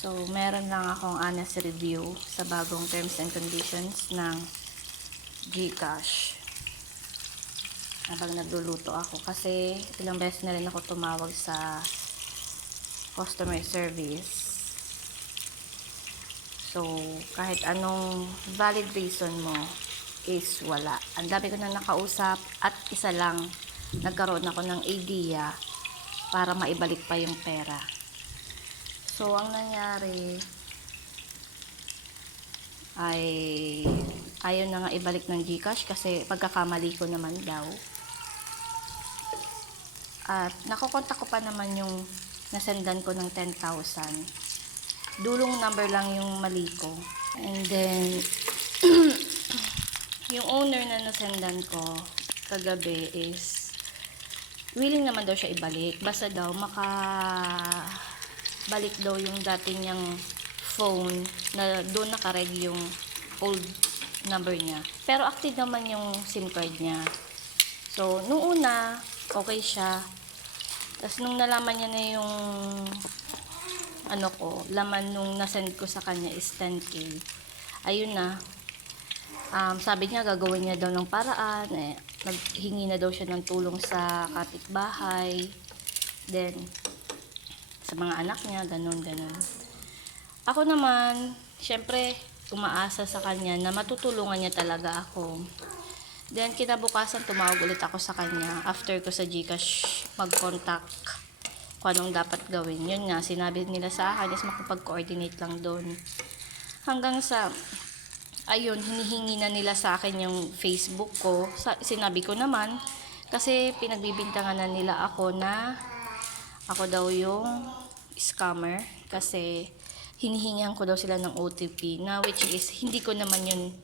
So, meron lang akong honest review sa bagong terms and conditions ng GCash. Habang nagluluto ako kasi ilang beses na rin ako tumawag sa customer service. So, kahit anong valid reason mo is wala. Ang dami ko na nakausap at isa lang nagkaroon ako ng idea para maibalik pa yung pera. So, ang nangyari ay ayaw na nga ibalik ng Gcash kasi pagkakamali ko naman daw. At nakokontak ko pa naman yung nasendan ko ng 10,000. Dulong number lang yung mali ko. And then, yung owner na nasendan ko kagabi is willing naman daw siya ibalik. Basta daw maka balik daw yung dati niyang phone na doon nakareg yung old number niya. Pero active naman yung SIM card niya. So, nung una, okay siya. Tapos nung nalaman niya na yung ano ko, laman nung nasend ko sa kanya is 10k. Ayun na. Um, sabi niya gagawin niya daw ng paraan. Eh, naghingi na daw siya ng tulong sa kapitbahay. Then, sa mga anak niya, ganun, ganun. Ako naman, syempre, umaasa sa kanya na matutulungan niya talaga ako. Then, kinabukasan, tumawag ulit ako sa kanya after ko sa Gcash mag-contact kung anong dapat gawin. Yun nga, sinabi nila sa akin is makapag-coordinate lang doon. Hanggang sa, ayun, hinihingi na nila sa akin yung Facebook ko. Sa, sinabi ko naman, kasi pinagbibintangan na nila ako na ako daw yung scammer kasi hinihingihan ko daw sila ng OTP na which is hindi ko naman yun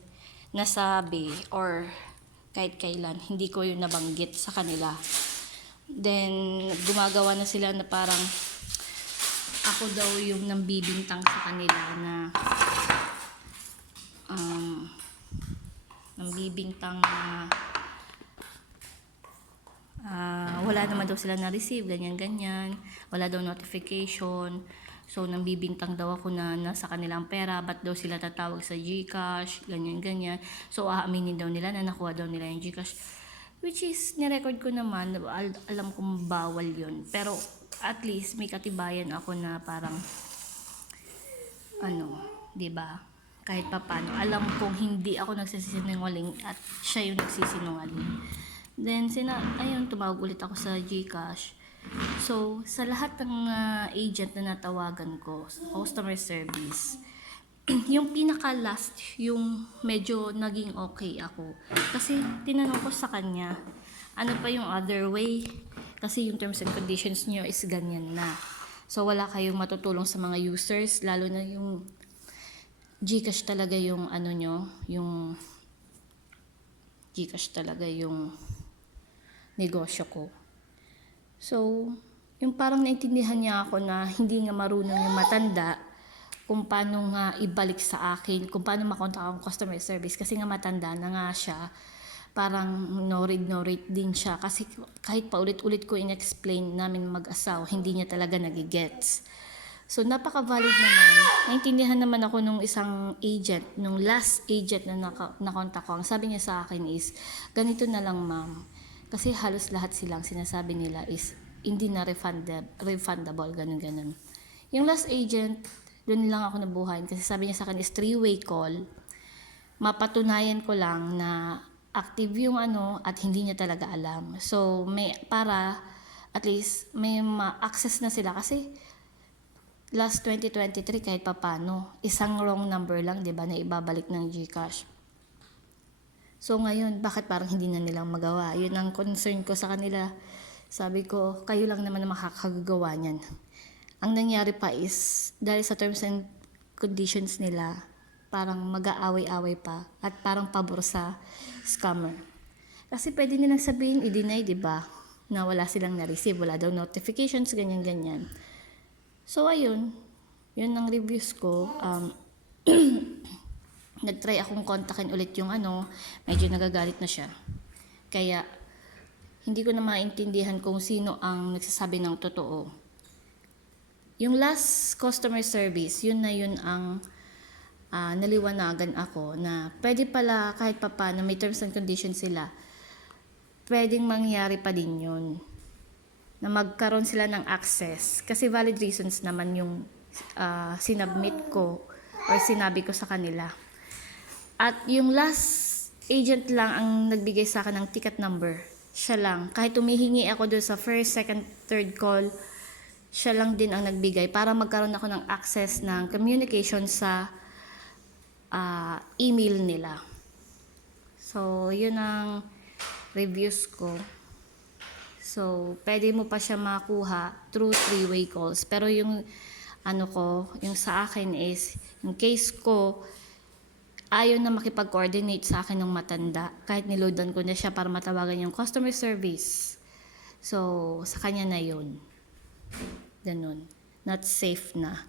nasabi or kahit kailan hindi ko yun nabanggit sa kanila. Then gumagawa na sila na parang ako daw yung nambibintang sa kanila na um, nambibintang na Ah, wala naman daw sila na-receive, ganyan-ganyan. Wala daw notification. So, nambibintang daw ako na nasa kanilang pera. Ba't daw sila tatawag sa Gcash? Ganyan-ganyan. So, aaminin daw nila na nakuha daw nila yung Gcash. Which is, nirecord ko naman. Al- alam kong bawal yun. Pero, at least, may katibayan ako na parang, ano, ba? Kahit papano, alam kong hindi ako nagsisinungaling at siya yung nagsisinungaling. Then, sina, ayun, tumawag ulit ako sa Gcash. So, sa lahat ng ah, agent na natawagan ko, customer service, yung pinaka last, yung medyo naging okay ako. Kasi, tinanong ko sa kanya, ano pa yung other way? Kasi yung terms and conditions nyo is ganyan na. So, wala kayong matutulong sa mga users, lalo na yung Gcash talaga yung ano nyo, yung Gcash talaga yung negosyo ko. So, yung parang naintindihan niya ako na hindi nga marunong yung matanda kung paano nga ibalik sa akin, kung paano makontak ang customer service kasi nga matanda na nga siya parang no read no rate din siya kasi kahit paulit-ulit ko in-explain namin mag-asaw, hindi niya talaga nagigets. So, napaka-valid naman. Naintindihan naman ako nung isang agent, nung last agent na naka, ko. Ang sabi niya sa akin is, ganito na lang ma'am. Kasi halos lahat silang sinasabi nila is, hindi na refundable, refundable ganun ganun. Yung last agent, doon lang ako nabuhayin kasi sabi niya sa akin is three-way call. Mapatunayan ko lang na active yung ano at hindi niya talaga alam. So, may para at least may ma-access na sila kasi last 2023 kahit papano, isang wrong number lang, 'di ba, na ibabalik ng GCash. So ngayon, bakit parang hindi na nilang magawa? Yun ang concern ko sa kanila. Sabi ko, kayo lang naman na makakagawa niyan. Ang nangyari pa is, dahil sa terms and conditions nila, parang mag-aaway-away pa at parang pabor sa scammer. Kasi pwede nilang sabihin, i-deny, di ba? Na wala silang na-receive, wala daw notifications, ganyan-ganyan. So, ayun. Yun ang reviews ko. Um, nagtry akong kontakin ulit yung ano, medyo nagagalit na siya. Kaya, hindi ko na maintindihan kung sino ang nagsasabi ng totoo. yung last customer service, yun na yun ang ah, naliwanagan ako na pwede pala kahit pa na may terms and conditions sila, pwedeng mangyari pa din yun. Na magkaroon sila ng access. Kasi valid reasons naman yung ah, sinubmit ko or sinabi ko sa kanila. At yung last agent lang ang nagbigay sa akin ng ticket number. Siya lang. Kahit humihingi ako doon sa first, second, third call, siya lang din ang nagbigay para magkaroon ako ng access ng communication sa ah, email nila. So, yun ang reviews ko. So, pwede mo pa siya makuha through three-way calls. Pero yung ano ko, yung sa akin is, yung case ko, ayaw na makipag-coordinate sa akin ng matanda. Kahit niloadan ko na siya para matawagan yung customer service. So, sa kanya na yun. Ganun. Not safe na.